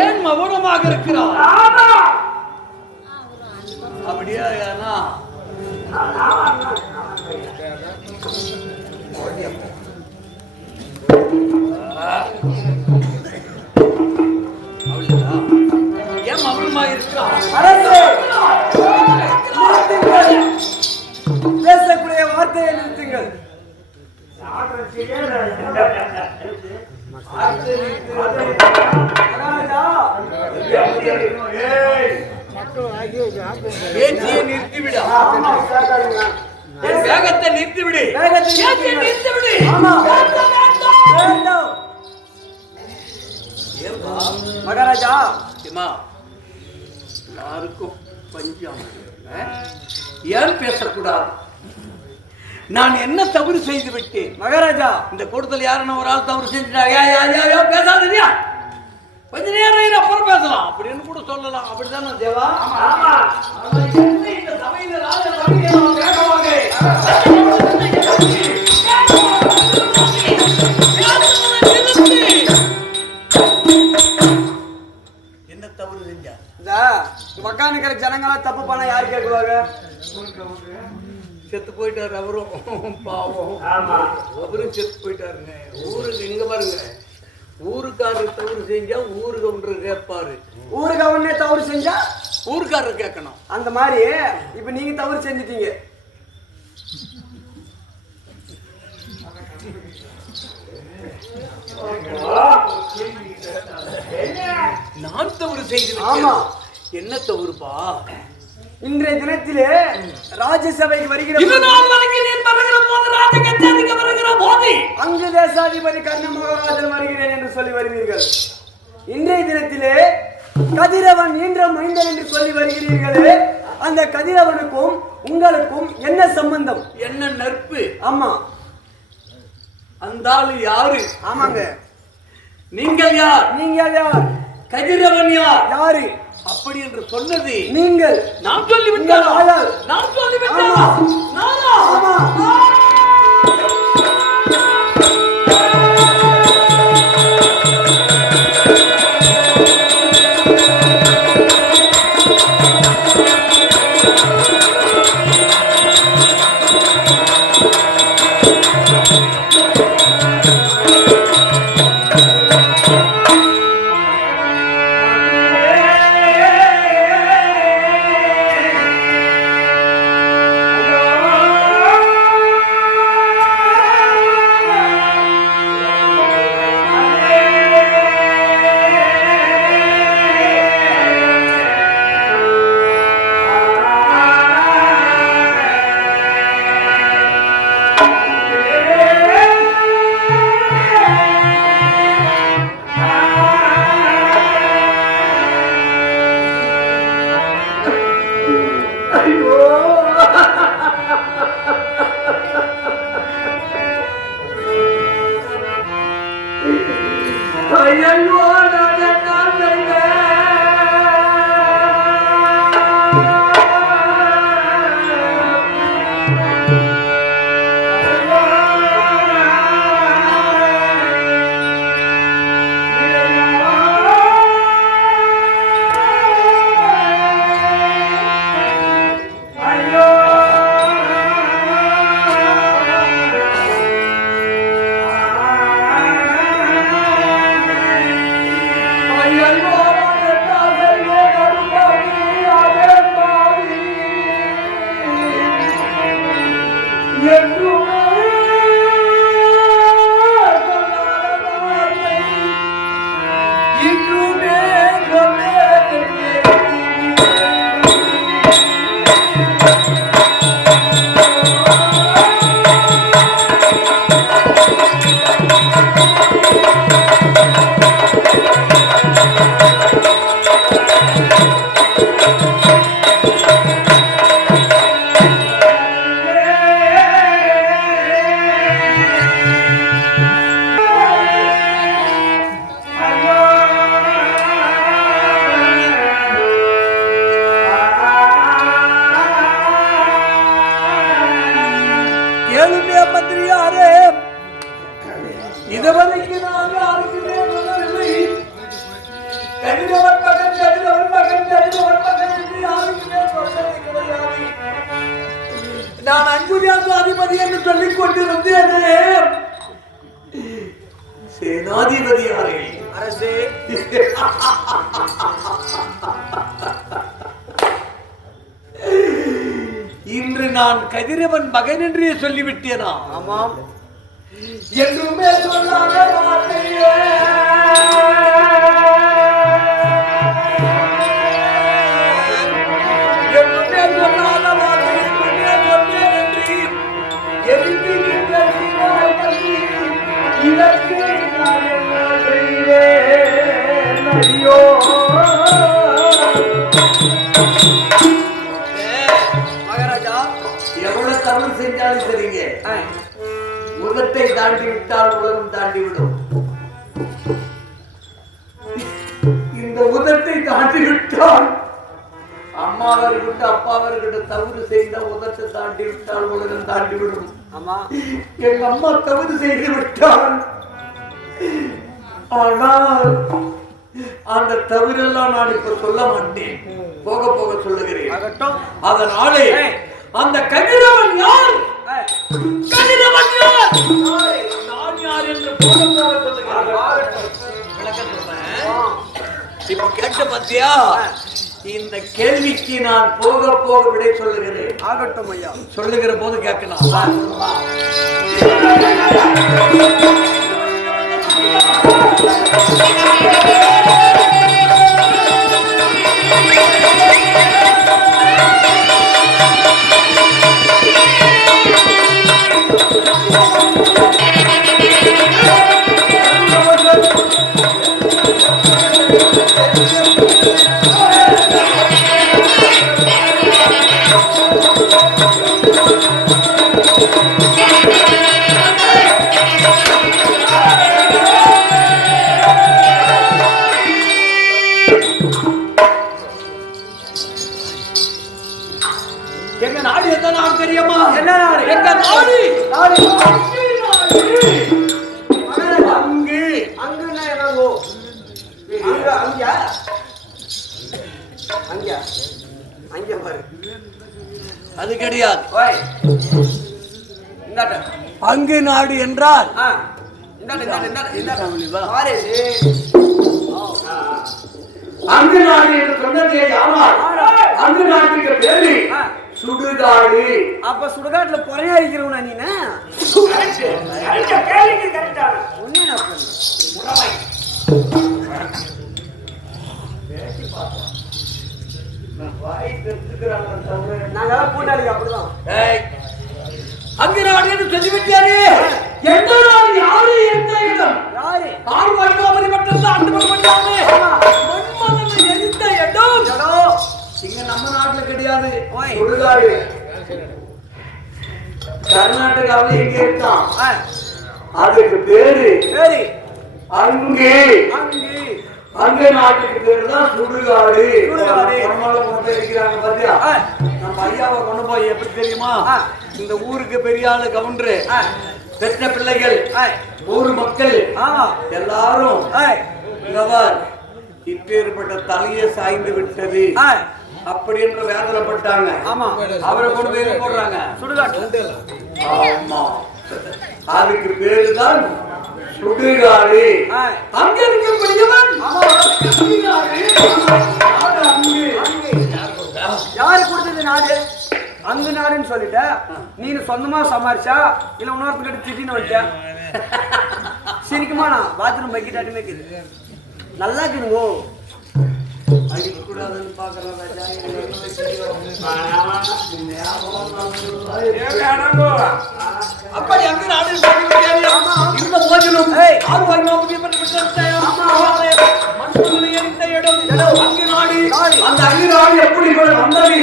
ஏன் மௌனமாக இருக்கிறார்? அப்படியா? ஏன் மௌனமாக இருக்கிறார்? பேசக்கூடிய வார்த்தையை நிறுத்துங்கள். பேச்சியை நிறுத்திவிடு. என் வேகத்தை நிறுத்திவிடு. பேச்சை நிறுத்திவிடு. ஏன்பா மகாராஜா சிமா யாருக்கும் பஞ்சம் ஏன் பேசக்கூடாது? நான் என்ன தவறு செய்து விட்டேன்? மகாராஜா இந்த கூட்டத்தில் யாருன்னு ஒரு ஆள் தவறு செஞ்சுட்டாங்க பேசாதீங்க, கொஞ்ச நேரம் அப்புறம் பேசலாம் அப்படின்னு கூட சொல்லலாம். அப்படித்தானே தேவா? இந்த சபையில என்ன தவறு செஞ்சா? இந்த மக்கானிக்கிற ஜனங்களா தப்பு பண்ண யாரு கேட்குவாங்க? செத்து போயிட்டாரு அவரும், பாவம் அவரும் செத்து போயிட்டாருங்க. ஊருக்கு இங்க பாருங்க, ஊருக்காரர் தவறு செஞ்சா ஊருக்கு ஒன்று கேட்பாரு, ஊருக்கு அவனே தவறு செஞ்சா ஊருக்காரர் கேட்கணும். அந்த மாதிரி இப்ப நீங்க தவறு செஞ்சிட்டீங்க. நான் தவறு செய்து ஆமா. என்ன தவறுப்பா? இன்றைய தினத்திலே ராஜ்யசபைக்கு வருகிற அங்கு தேசாதிபதி கர்ண மகாராஜன் வருகிறேன் என்று சொல்லி வருவீர்கள். இன்றைய தினத்திலே கதிரவன் ஈன்ற மைந்தன் என்று சொல்லி வருகிறீர்களே, அந்த கதிரவனுக்கும் உங்களுக்கும் என்ன சம்பந்தம்? என்ன நட்பு? ஆமா. அந்த ஆளு யாரு? ஆமாங்க. நீங்கள் யார்? நீங்கள் யார்? கதிரவன் யார்? யாரு? அப்படி என்று சொன்னது நீங்கள். நான் சொல்லிவிட்டேன். நான் சொல்லிவிட்டேன். நான் அன்புரியாசு அதிபதி என்று சொல்லிக் கொண்டிருந்தேனே, சேனாதிபதியாரே அரசே. இன்று நான் கதிரவன் மகன் என்றே சொல்லிவிட்டேனா? ஆமாம். என்றுமே சொல்லாத வார்த்தையே ஐயோ மகாராஜா எவ்வளவு தவறு செஞ்சாலும் சரிங்க, உலகத்தை தாண்டி விட்டால் உலகம் தாண்டி விடும். இந்த உலகத்தை தாண்டி விட்டால் அம்மாவை இருக்கட்டும் அப்பாவை இருக்கட்டும், தவறு செய்த உலகத்தை தாண்டி விட்டால் உலகம் தாண்டி விடும். ஆமா எங்க அம்மா தவறு செய்து விட்டால், ஆனால் அந்த தவறெல்லாம் நான் இப்ப சொல்ல மாட்டேன், போக போக சொல்லுகிறேன். அதனாலே அந்த கதிரவன் யார், கதிரவன் யார், நான் யார் என்று போக போக சொல்லுகிறேன். விளக்கம் சொல்றேன். இப்ப கேட்ட பத்தியா, இந்த கேள்விக்கு நான் போக போக விடை சொல்லுகிறேன். ஆகட்டும் ஐயா. சொல்லுகிற போது கேட்கணும். எங்க நாடு எந்த நாடு தெரியுமா? என்ன நாடு? எங்க நாடு நாடு அங்கு. அங்குன்னா என்னங்கோ? அங்க அங்க அங்க அங்க பாரு. அது கிடையாது. ஓய் இந்தாட்ட அங்கு நாடு என்றால் அங்கு நாடு என்று சொன்னதே யாரால்? அங்கு நாட்டுக்கு பேரு சுடுகாடு. அப்ப சுடுகாட்டுல பொறையா இருக்கிறவனா நீனா? நாங்கெல்லாம் கூட்டாளி அப்படிதான். அங்கு நாடு என்று சொல்லிவிட்டாரு. எந்த நாடு, யாரு, எந்த இடம்? யாரு? ஆழ்வாய்மாபதி மட்டும்தான் ஆண்டு பண்ணாங்க. மன்மதனை எரித்த இடம் இங்க நம்ம நாட்டுல கிடையாது. சுடுகாடு. கர்நாடகாவில் எங்க இருக்கான்? அதுக்கு பேரு அங்கே. அங்க நாட்டுக்கு பேரு தான் சுடுகாடு. இருக்கிறாங்க பாத்தியா? நம்ம ஐயாவை கொண்டு போய் எப்படி தெரியுமா, இந்த ஊருக்கு பெரிய ஆளு கவுண்டரு, பெற்ற பிள்ளைகள், ஊர் மக்கள் எல்லாரும் இப்பேற்பட்ட தலையை சாய்ந்து விட்டது அப்படி என்று வேதனைப்பட்டாங்க. ஆமா, அவரை கொண்டு போய் போடுறாங்க சுடுகாட்டு. ஆமா, அதுக்கு பேருதான் சுடுகாடு. அங்க இருக்கக்கூடியவன் யாரு கொடுத்தது நாடு? அங்கு நாடுன்னு சொல்லிட்ட. நீனு சொந்தமா சமாளிச்சா இல்ல இன்னொருத்தர் திட்டின்னு வச்சா? சிரிக்குமா? நான் பாத்ரூம் பைக்கிட்டாட்டுமே இருக்குது. நல்லா இருக்குதுங்கோ. அடிக்க கூடாதுன்னு பாக்குறேன். அப்படி அங்கு நாடு இருந்த போதிலும் அந்த அங்கு நாடு எப்படி வந்தது?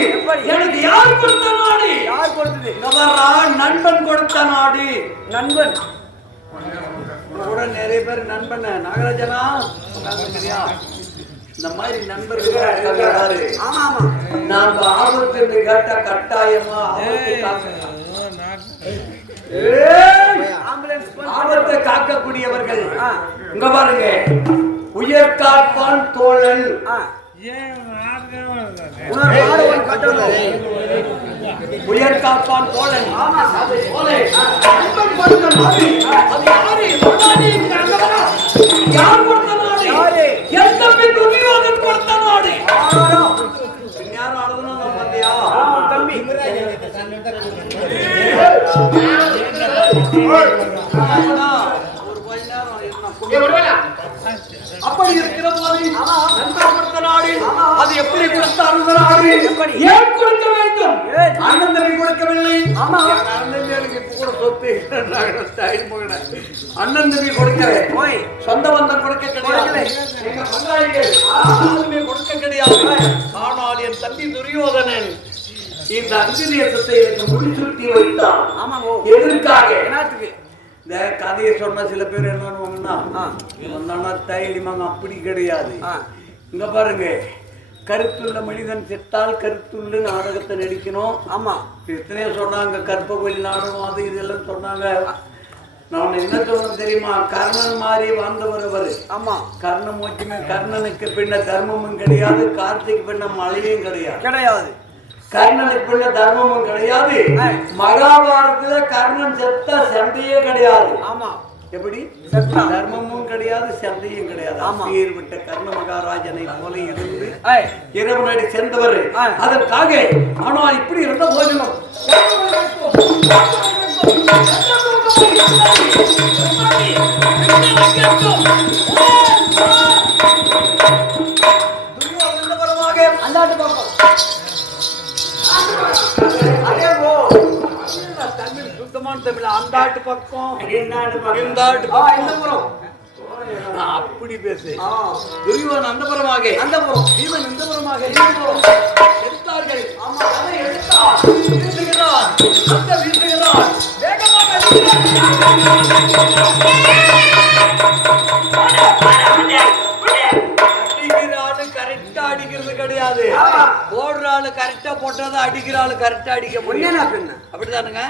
எனக்கு யார் கொடுத்த நாடு? யார் கொடுத்தது? நண்பன் கொடுத்த நாடு. நண்பன் கூட நிறைய பேர் நண்பன். நாகராஜனா சரியா? இந்த மாதிரி நண்பர்கள் நாம ஆபத்து கேட்டா கட்டாயமா ஆபத்தை காக்கக்கூடியவர்கள். இங்க பாருங்க, உயர் காப்பான் தோழல். உயர் காப்பான் தோழன். யார் கொடுத்த நாடு? என் தம்பி துரியோதன் கொடுத்த நாடு. யாரும் அழுதுனா பார்த்தியா? தம்பி அப்படி இருக்கிற போது நண்பர் கொடுத்த நாடு அது எப்படி கொடுத்த நாடு? ஏன் கொடுக்க வேண்டும்? மட்டும் அண்ணன் தம்பி கொடுக்கவில்லை. ஆமா. அண்ணன் தம்பிகளுக்கு இப்ப கூட சொத்து அண்ணன் தம்பி கொடுக்கவே போய் சொந்த பந்தம் கொடுக்க கிடையாது. எங்க பங்காளிகள் யாருமே கொடுக்க கிடையாது. ஆனால் என் தம்பி துரியோதனன் இந்த அஞ்சு தேசத்தை எனக்கு முடிச்சுட்டி வைத்தான். ஆமாங்க. எதற்காக? என்னத்துக்கு? இந்த கதையை சொன்ன சில பேர் என்னன்னா தைரியமாங்க. அப்படி கிடையாது. இங்க பாருங்க, கருத்துள்ள மனிதன் செத்தால் கருத்துள்ள நாடகத்தை நடிக்கணும். ஆமா, எத்தனையோ சொன்னாங்க, கற்ப கோயில் நாடகம் அது இதெல்லாம் சொன்னாங்க. நான் என்ன சொல்றேன் தெரியுமா? கர்ணன் மாதிரி வாழ்ந்தவர் அவரு. ஆமா, கர்ணன் மூச்சுமே. கர்ணனுக்கு பின்ன தர்மமும் கிடையாது, கார்த்திக் பின்ன மழையும் கிடையாது. கர்ணனுக்கு பின்ன தர்மமும் கிடையாது. மகாபாரதத்துல கர்ணன் செத்த சண்டையே கிடையாது. ஆமா, எப்படி? தர்மமும் கிடையாது, சண்டையும் கிடையாது. பேர் விட்ட கர்ண மகாராஜனை போல இருந்து இரவு நடி சேர்ந்தவர். அதற்காக ஆனால் இப்படி இருந்த போதிலும் அந்தாட்டு பக்கம் தமிழ் சுத்தமான தமிழ். அந்தாட்டு பக்கம் அப்படி பேசு. துரியோதனன் அந்தபுரமாக, பீமன் இந்தபுரமாக எடுத்தார்கள். வீசுகிறான், வீசுகிறான், வேகமாக அடிக்கிறான்னு கரெக்டா அடிக்கிறது கிடையாது. போடுற ஆளு கரெக்டா போட்டதை அடிக்கிற ஆளு கரெக்டா அடிக்க முடியும். அப்படிதானுங்க?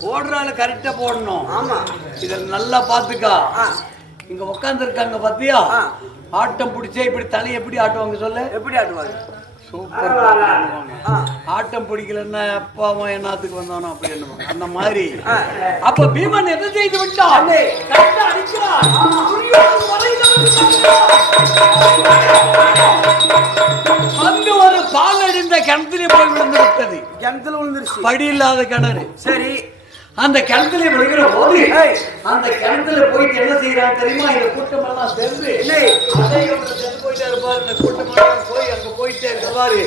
போடுற ஆளு கரெக்டா போடணும். ஆமா, இத நல்லா பாத்துக்கா. இங்க உட்கார்ந்து இருக்காங்க பாத்தியா? ஆட்டம் பிடிச்சே இப்படி தலை எப்படி ஆட்டுவாங்க சொல்லு? எப்படி ஆட்டுவாங்க? சூப்பர். ஆட்டம் பிடிக்கலன்னா அப்பாவும் என்னத்துக்கு வந்தானோ அப்படி என்னவாங்க. அந்த மாதிரி அப்ப பீமன் எதை செய்து விட்டான்? அங்கு ஒரு பால் அடிந்த கிணத்திலே போய் விழுந்து விட்டது. கிணத்துல விழுந்துருச்சு. படி இல்லாத கிணறு. சரி, அந்த கிணத்துல விழுகிற போது அந்த கிணத்துல போயிட்டு என்ன செய்யறாங்க தெரியுமா? இந்த கூட்டம் எல்லாம் சேர்ந்து சென்று போயிட்டே இருப்பாரு. இந்த கூட்டம் எல்லாம் போய் அங்க போயிட்டே இருப்பாரு.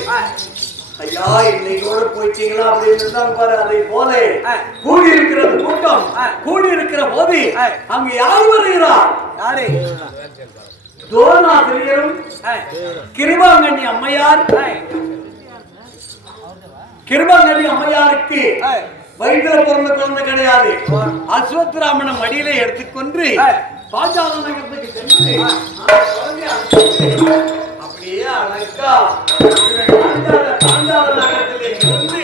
ஐயா, இன்னைக்கோட போயிட்டீங்களா அப்படின்னு இருந்தாங்க பாரு. அதை போல கூடி இருக்கிற கூட்டம் கூடி இருக்கிற போது அங்க யார் வருகிறார்? யாரு? தோரணாசிரியரும் கிருபாங்கண்ணி அம்மையார். கிருபாங்கண்ணி அம்மையாருக்கு வயிற்றுல பிறந்த குழந்தை கிடையாது. அஸ்வத்ராமனை மடியில எடுத்துக்கொண்டு பாஞ்சால நகரத்துக்கு சென்று அப்படியே அழகா பாஞ்சால நகரத்திலே இருந்து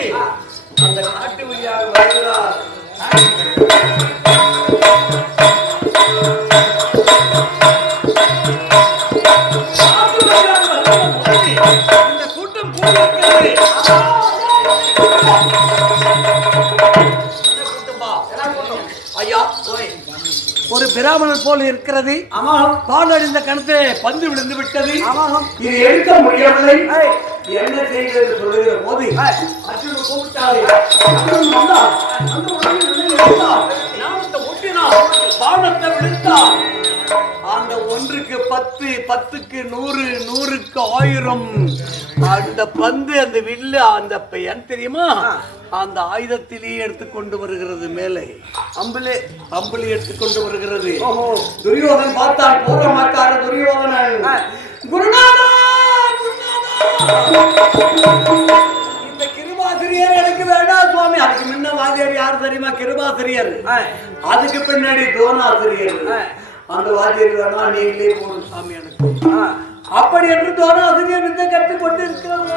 அந்த காட்டு வழியாக வருகிறார். இந்த கூட்டம் கூடியிருக்கிறது. ஐயா, ஒரு பிராமணர் போல இருக்கிறது. பால் அடிந்த கணத்தை பந்து விழுந்து விட்டது. இது எடுக்க முடியவில்லை. என்ன செய்வது சொல்லுகிற போது அர்ஜுன் கூப்பிட்டாரு. பானத்தை விழுத்தார். அந்த ஒன்றுக்கு 10, 10க்கு 100, 100க்கு 1000. அந்த பந்து, அந்த வில்லு, அந்த என் தெரியுமா? அந்த ஆயுதத்திலேயே எடுத்துக்கொண்டு வருகிறது. மேலே அம்புலி எடுத்துக்கொண்டு வருகிறது. துரியோதனன் பார்த்தான். போற மாட்டார துரியோதனன். குருநாதா, இந்த கிருபாசிரியர் எனக்கு வேண்டாம் சுவாமி. அதுக்கு முன்ன வாத்தியார் யார் தெரியுமா? கிருபாசிரியர். அதுக்கு பின்னாடி தோணாசிரியர். அந்த வாத்தியார் வேணா, நீங்களே போகணும் சாமி எனக்கு. அப்படி என்று தோணாசிரியர் வித்தை கற்றுக்கொண்டு இருக்கிறது.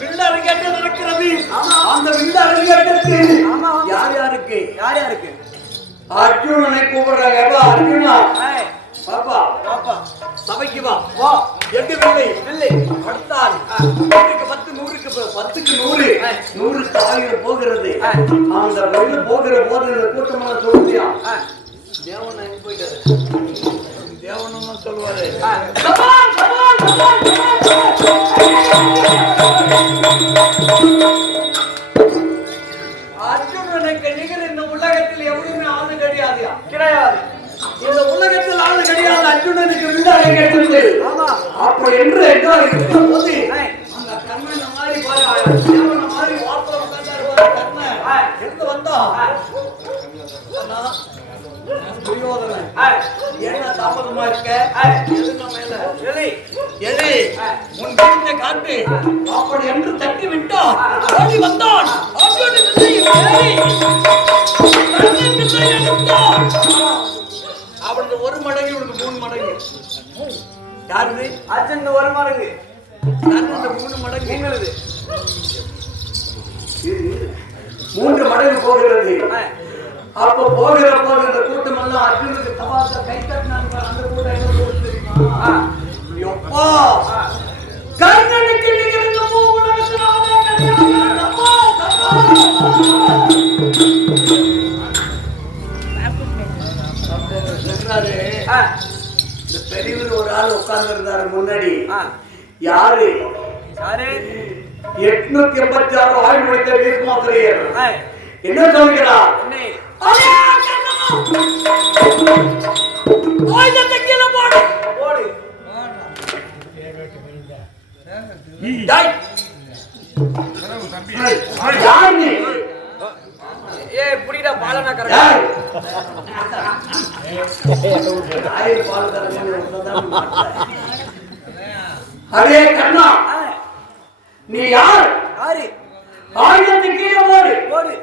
வில்ல அரங்கேற்றம் நடக்கிறது. அந்த வில்ல அரங்கேற்றத்துக்கு யார் யாருக்கு அர்ஜுனனை கூப்பிடுறாங்க. அர்ஜுனா, பாப்பா பாப்பா சபைக்கு வா. எங்க வில்லை அடுத்தால் 10க்கு 100, 100க்கு 1000 போகிறது. அந்த வெளில போகிற போது இந்த கூட்டமெல்லாம் சொல்லுதியா? தேவன் எங்க போயிட்டாரு? தேவனும் சொல்லுவாரு. அர்ஜுனனுக்கு நிகர் இந்த உலகத்தில் எவருமே ஆளு கிடையாது. இந்த உலகத்தில் ஆளு கிடையாது. அர்ஜுனனுக்கு வில்லாக கேட்டது. அப்ப என்று இருக்கிற போது கர்மன் இந்த மாதிரி பாரு தேவன மாதிரி வார்த்தை உட்கார்ந்தாரு பாரு கர்மன் எங்க வந்தா துரியோதனன் என்ன தாமதமா இருக்க எதுக்கு மேல எலி உன் கையை காட்டு அப்படி என்று தட்டி விட்டான் ஓடி வந்தான் ஆட்டோடி திசையில் அவனுக்கு ஒரு மடங்கு இவனுக்கு 3 மடங்கு யாரு அர்ஜுன் 1 மடங்கு நான் 3 மடங்கு எங்களுது 3 மடங்கு போகிறது அப்ப போகிற போது இந்த கூட்டம் எல்லாம் அர்ஜுனுக்கு தபாச கை தட்டினாங்க அந்த கூட்டம் என்ன தெரியுமா எப்பா கர்ணனுக்கு நிகழ்ந்த உலகத்தினாலே கிடையாது இந்த பெரியவர் ஒரு ஆள் உட்கார்ந்து இருந்தாரு முன்னாடி யாரு 886 ஆயுள் முடித்த வீரமாத்திரையர் என்ன சொல்கிறார் ஆயுதத்தை கீழே போடு போடு யார் நீ புடிடா பாலனா கரெக்டா அரே கண்ணா நீ யார் ஆயுதத்தை கீழே போடு போடு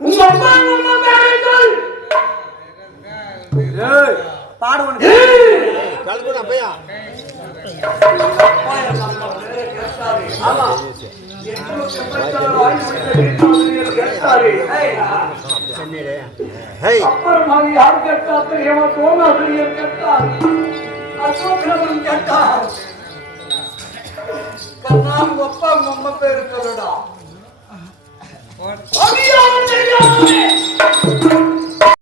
உங்க அப்பா அம்மா பேரை சொல் ஏய் பாடு வந்து கல்குனா பையா ஆமா அப்புறமாக யார் கேட்டா தெரியுமா சோமாசிரியர் கேட்டார் அசோகரவன் கேட்டார் கண்ணாம் அப்பா அம்மா பேரு சொல்லடா அடியான் தெரியாமே